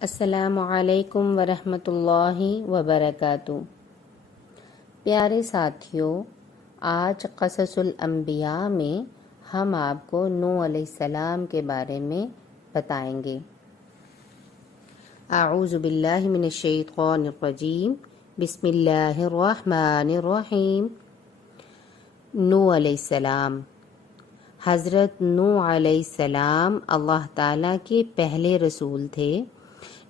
السلام علیکم ورحمۃ اللہ وبرکاتہ۔ پیارے ساتھیوں، آج قصص الانبیاء میں ہم آپ کو نوح علیہ السلام کے بارے میں بتائیں گے۔ اعوذ باللہ من الشیطان الرجیم، بسم اللہ الرحمن الرحیم۔ نوح علیہ السلام۔ حضرت نوح علیہ السلام اللہ تعالیٰ کے پہلے رسول تھے۔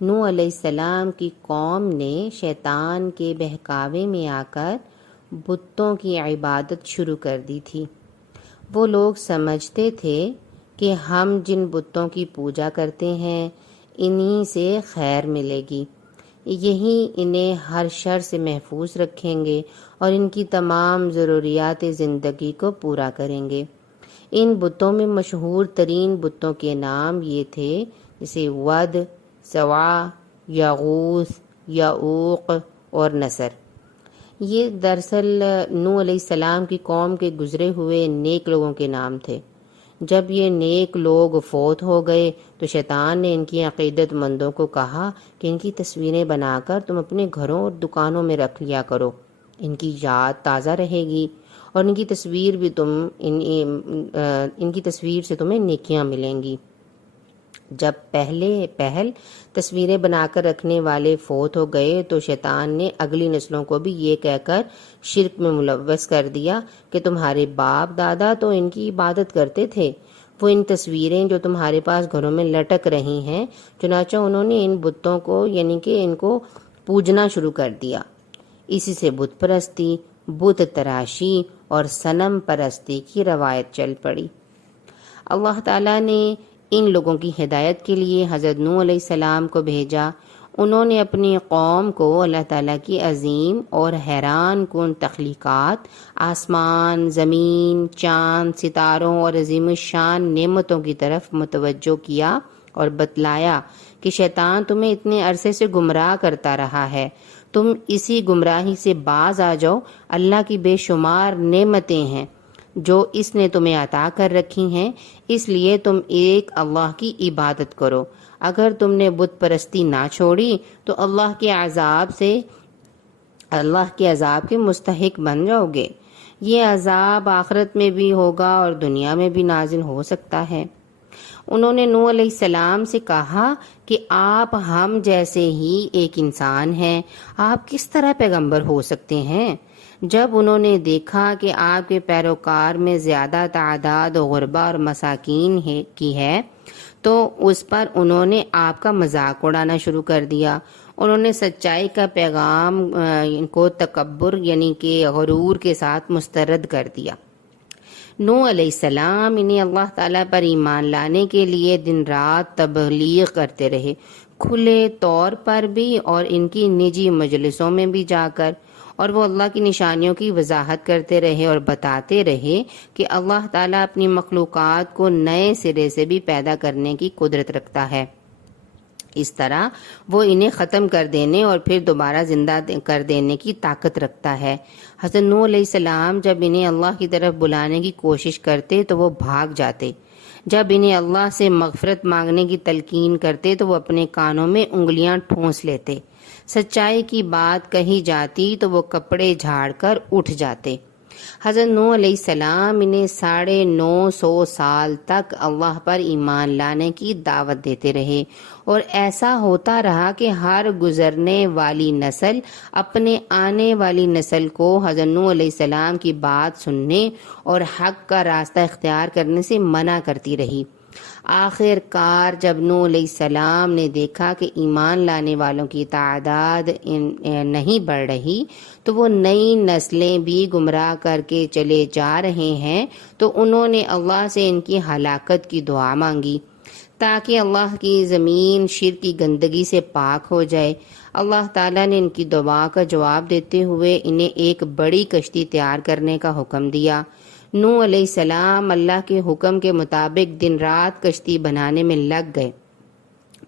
نوح علیہ السلام کی قوم نے شیطان کے بہکاوے میں آ کر بتوں کی عبادت شروع کر دی تھی۔ وہ لوگ سمجھتے تھے کہ ہم جن بتوں کی پوجا کرتے ہیں انہی سے خیر ملے گی، یہی انہیں ہر شر سے محفوظ رکھیں گے اور ان کی تمام ضروریات زندگی کو پورا کریں گے۔ ان بتوں میں مشہور ترین بتوں کے نام یہ تھے، جیسے ود، سواع، یغوث، یعوق اور نصر۔ یہ دراصل نوح علیہ السلام کی قوم کے گزرے ہوئے نیک لوگوں کے نام تھے۔ جب یہ نیک لوگ فوت ہو گئے تو شیطان نے ان کی عقیدت مندوں کو کہا کہ ان کی تصویریں بنا کر تم اپنے گھروں اور دکانوں میں رکھ لیا کرو، ان کی یاد تازہ رہے گی اور ان کی تصویر سے تمہیں نیکیاں ملیں گی۔ جب پہل تصویریں بنا کر رکھنے والے فوت ہو گئے تو شیطان نے اگلی نسلوں کو بھی یہ کہہ کر شرک میں ملوث کر دیا کہ تمہارے باپ دادا تو ان کی عبادت کرتے تھے، وہ ان تصویریں جو تمہارے پاس گھروں میں لٹک رہی ہیں، چنانچہ انہوں نے ان بتوں کو یعنی کہ ان کو پوجنا شروع کر دیا۔ اسی سے بت پرستی، بت تراشی اور صنم پرستی کی روایت چل پڑی۔ اللہ تعالیٰ نے ان لوگوں کی ہدایت کے لیے حضرت نوح علیہ السلام کو بھیجا۔ انہوں نے اپنی قوم کو اللہ تعالیٰ کی عظیم اور حیران کن تخلیقات، آسمان، زمین، چاند، ستاروں اور عظیم الشان نعمتوں کی طرف متوجہ کیا اور بتلایا کہ شیطان تمہیں اتنے عرصے سے گمراہ کرتا رہا ہے، تم اسی گمراہی سے باز آ جاؤ۔ اللہ کی بے شمار نعمتیں ہیں جو اس نے تمہیں عطا کر رکھی ہیں، اس لیے تم ایک اللہ کی عبادت کرو۔ اگر تم نے بت پرستی نہ چھوڑی تو اللہ کے عذاب کے مستحق بن جاؤ گے۔ یہ عذاب آخرت میں بھی ہوگا اور دنیا میں بھی نازل ہو سکتا ہے۔ انہوں نے نوح علیہ السلام سے کہا کہ آپ ہم جیسے ہی ایک انسان ہیں، آپ کس طرح پیغمبر ہو سکتے ہیں؟ جب انہوں نے دیکھا کہ آپ کے پیروکار میں زیادہ تعداد غربا اور مساکین کی ہے تو اس پر انہوں نے آپ کا مذاق اڑانا شروع کر دیا۔ انہوں نے سچائی کا پیغام کو تکبر یعنی کہ غرور کے ساتھ مسترد کر دیا۔ نوح علیہ السلام انہیں اللہ تعالیٰ پر ایمان لانے کے لیے دن رات تبلیغ کرتے رہے، کھلے طور پر بھی اور ان کی نجی مجلسوں میں بھی جا کر، اور وہ اللہ کی نشانیوں کی وضاحت کرتے رہے اور بتاتے رہے کہ اللہ تعالیٰ اپنی مخلوقات کو نئے سرے سے بھی پیدا کرنے کی قدرت رکھتا ہے۔ اس طرح وہ انہیں ختم کر دینے اور پھر دوبارہ زندہ کر دینے کی طاقت رکھتا ہے۔ حضرت نوح علیہ السلام جب انہیں اللہ کی طرف بلانے کی کوشش کرتے تو وہ بھاگ جاتے، جب انہیں اللہ سے مغفرت مانگنے کی تلقین کرتے تو وہ اپنے کانوں میں انگلیاں ٹھونس لیتے، سچائی کی بات کہی جاتی تو وہ کپڑے جھاڑ کر اٹھ جاتے۔ حضرت نوح علیہ السلام انہیں 950 سال تک اللہ پر ایمان لانے کی دعوت دیتے رہے، اور ایسا ہوتا رہا کہ ہر گزرنے والی نسل اپنے آنے والی نسل کو حضرت نوح علیہ السلام کی بات سننے اور حق کا راستہ اختیار کرنے سے منع کرتی رہی۔ آخر کار جب نوح علیہ السلام نے دیکھا کہ ایمان لانے والوں کی تعداد نہیں بڑھ رہی تو وہ نئی نسلیں بھی گمراہ کر کے چلے جا رہے ہیں، تو انہوں نے اللہ سے ان کی ہلاکت کی دعا مانگی تاکہ اللہ کی زمین شرک کی گندگی سے پاک ہو جائے۔ اللہ تعالیٰ نے ان کی دعا کا جواب دیتے ہوئے انہیں ایک بڑی کشتی تیار کرنے کا حکم دیا۔ نوح علیہ السلام اللہ کے حکم کے مطابق دن رات کشتی بنانے میں لگ گئے۔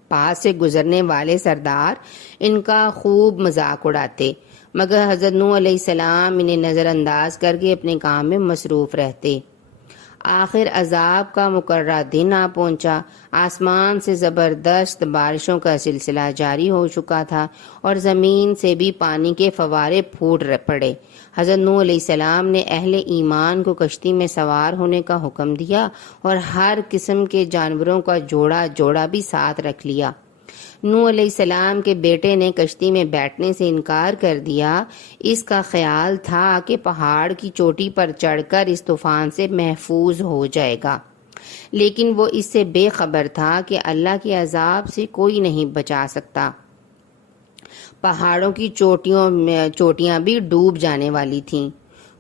پاس سے گزرنے والے سردار ان کا خوب مذاق اڑاتے، مگر حضرت نوح علیہ السلام انہیں نظر انداز کر کے اپنے کام میں مصروف رہتے۔ آخر عذاب کا مقررہ دن آ پہنچا۔ آسمان سے زبردست بارشوں کا سلسلہ جاری ہو چکا تھا اور زمین سے بھی پانی کے فوارے پھوٹ پڑے۔ حضرت نوح علیہ السلام نے اہل ایمان کو کشتی میں سوار ہونے کا حکم دیا اور ہر قسم کے جانوروں کا جوڑا جوڑا بھی ساتھ رکھ لیا۔ نوح علیہ السلام کے بیٹے نے کشتی میں بیٹھنے سے انکار کر دیا۔ اس کا خیال تھا کہ پہاڑ کی چوٹی پر چڑھ کر اس طوفان سے محفوظ ہو جائے گا، لیکن وہ اس سے بے خبر تھا کہ اللہ کے عذاب سے کوئی نہیں بچا سکتا۔ پہاڑوں کی چوٹیاں بھی ڈوب جانے والی تھیں۔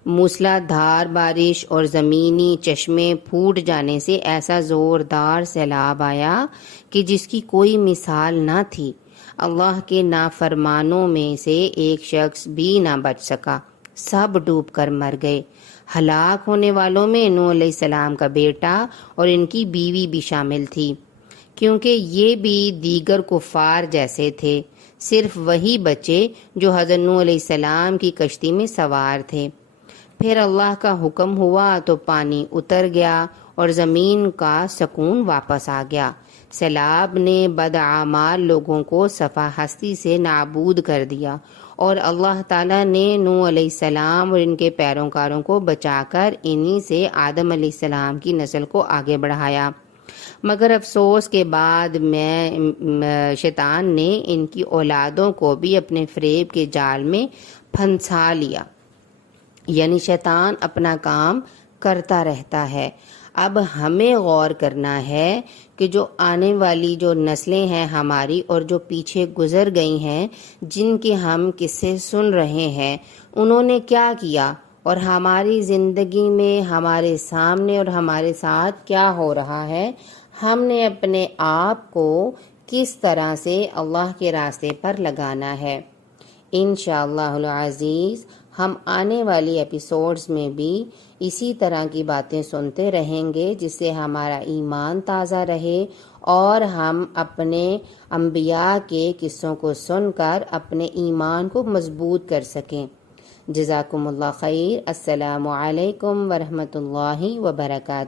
موسلا دھار بارش اور زمینی چشمے پھوٹ جانے سے ایسا زوردار سیلاب آیا کہ جس کی کوئی مثال نہ تھی۔ اللہ کے نافرمانوں میں سے ایک شخص بھی نہ بچ سکا، سب ڈوب کر مر گئے۔ ہلاک ہونے والوں میں نوح علیہ السلام کا بیٹا اور ان کی بیوی بھی شامل تھی، کیونکہ یہ بھی دیگر کفار جیسے تھے۔ صرف وہی بچے جو حضرت نوح علیہ السلام کی کشتی میں سوار تھے۔ پھر اللہ کا حکم ہوا تو پانی اتر گیا اور زمین کا سکون واپس آ گیا۔ سیلاب نے بدعمال لوگوں کو صفحہ ہستی سے نابود کر دیا اور اللہ تعالیٰ نے نوح علیہ السلام اور ان کے پیروکاروں کو بچا کر انہی سے آدم علیہ السلام کی نسل کو آگے بڑھایا۔ مگر افسوس کے بعد میں شیطان نے ان کی اولادوں کو بھی اپنے فریب کے جال میں پھنسا لیا۔ یعنی شیطان اپنا کام کرتا رہتا ہے۔ اب ہمیں غور کرنا ہے کہ جو آنے والی جو نسلیں ہیں ہماری اور جو پیچھے گزر گئی ہیں، جن کے ہم قصے سن رہے ہیں، انہوں نے کیا کیا اور ہماری زندگی میں ہمارے سامنے اور ہمارے ساتھ کیا ہو رہا ہے۔ ہم نے اپنے آپ کو کس طرح سے اللہ کے راستے پر لگانا ہے۔ انشاءاللہ العزیز ہم آنے والی ایپیسوڈز میں بھی اسی طرح کی باتیں سنتے رہیں گے، جس سے ہمارا ایمان تازہ رہے اور ہم اپنے انبیاء کے قصوں کو سن کر اپنے ایمان کو مضبوط کر سکیں۔ جزاکم اللہ خیر۔ السلام علیکم ورحمۃ اللہ وبرکاتہ۔